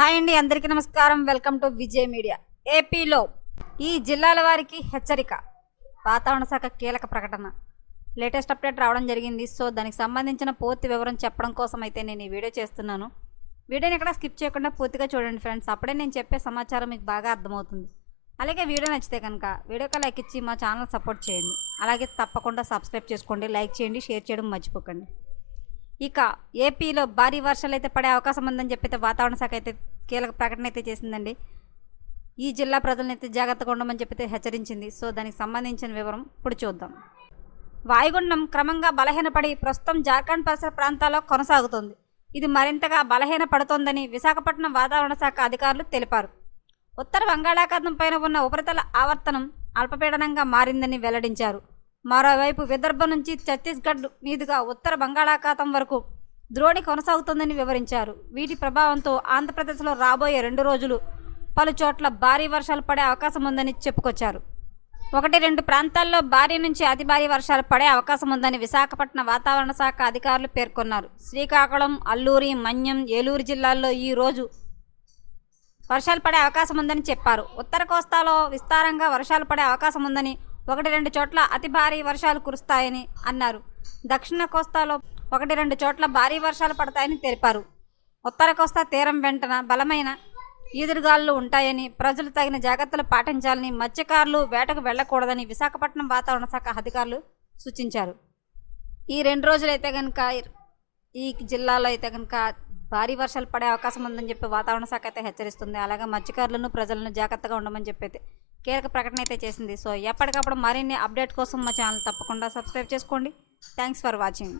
Hi అండి అందరికీ నమస్కారం. Welcome to Vijay media. ఏపీలో ఈ జిల్లాల వారికి హెచ్చరిక వాతావరణ శాఖ కీలక ప్రకటన. లేటెస్ట్ అప్డేట్ రావడం జరిగింది. సో దానికి సంబంధించిన పూర్తి వివరం చెప్పడం కోసం అయితే నేను ఈ వీడియో చేస్తున్నాను. వీడియోని ఎక్కడ స్కిప్ చేయకుండా పూర్తిగా చూడండి ఫ్రెండ్స్. అప్పుడే నేను చెప్పే సమాచారం మీకు బాగా అర్థమవుతుంది. అలాగే వీడియో నచ్చితే కనుక వీడియోకి లైక్ ఇచ్చి మా ఛానల్ సపోర్ట్ చేయండి. అలాగే తప్పకుండా సబ్స్క్రైబ్ చేసుకోండి లైక్ చేయండి షేర్ చేయడం మర్చిపోకండి. ఇక ఏపీలో భారీ వర్షాలు అయితే పడే అవకాశం ఉందని చెప్పి వాతావరణ శాఖ అయితే కీలక ప్రకటన అయితే చేసిందండి. ఈ జిల్లా ప్రజలను అయితే జాగ్రత్తగా ఉండమని చెప్పి హెచ్చరించింది. సో దానికి సంబంధించిన వివరం ఇప్పుడు చూద్దాం. వాయుగుండం క్రమంగా బలహీనపడి ప్రస్తుతం జార్ఖండ్ పరిసర ప్రాంతాల్లో కొనసాగుతోంది. ఇది మరింతగా బలహీన పడుతోందని విశాఖపట్నం వాతావరణ శాఖ అధికారులు తెలిపారు. ఉత్తర బంగాళాఖాతం పైన ఉన్న ఉపరితల ఆవర్తనం అల్పపీడనంగా మారిందని వెల్లడించారు. మరోవైపు విదర్భ నుంచి ఛత్తీస్గఢ్ మీదుగా ఉత్తర బంగాళాఖాతం వరకు ద్రోణి కొనసాగుతుందని వివరించారు. వీటి ప్రభావంతో ఆంధ్రప్రదేశ్లో రాబోయే రెండు రోజులు పలు చోట్ల భారీ వర్షాలు పడే అవకాశం ఉందని చెప్పుకొచ్చారు. ఒకటి రెండు ప్రాంతాల్లో భారీ నుంచి అతి భారీ వర్షాలు పడే అవకాశం ఉందని విశాఖపట్నం వాతావరణ శాఖ అధికారులు పేర్కొన్నారు. శ్రీకాకుళం అల్లూరి మన్యం ఏలూరు జిల్లాల్లో ఈ రోజు వర్షాలు పడే అవకాశం ఉందని చెప్పారు. ఉత్తర కోస్తాలో విస్తారంగా వర్షాలు పడే అవకాశం ఉందని ఒకటి రెండు చోట్ల అతి భారీ వర్షాలు కురుస్తాయని అన్నారు. దక్షిణ కోస్తాలో ఒకటి రెండు చోట్ల భారీ వర్షాలు పడతాయని తెలిపారు. ఉత్తర కోస్తా తీరం వెంటన బలమైన ఈదురుగాలు ఉంటాయని ప్రజలు తగిన జాగ్రత్తలు పాటించాలని మత్స్యకారులు వేటకు వెళ్ళకూడదని విశాఖపట్నం వాతావరణ శాఖ అధికారులు సూచించారు. ఈ రెండు రోజులైతే కనుక ఈ జిల్లాలో అయితే కనుక భారీ వర్షాలు పడే అవకాశం ఉందని చెప్పి వాతావరణ శాఖ అయితే హెచ్చరిస్తుంది. అలాగే మత్స్యకారులను ప్రజలను జాగ్రత్తగా ఉండమని చెప్పి అయితే కీలక ప్రకటన అయితే చేసింది. సో ఎప్పటికప్పుడు మరిన్ని అప్డేట్ కోసం మా ఛానల్ తప్పకుండా సబ్స్క్రైబ్ చేసుకోండి. Thanks for watching.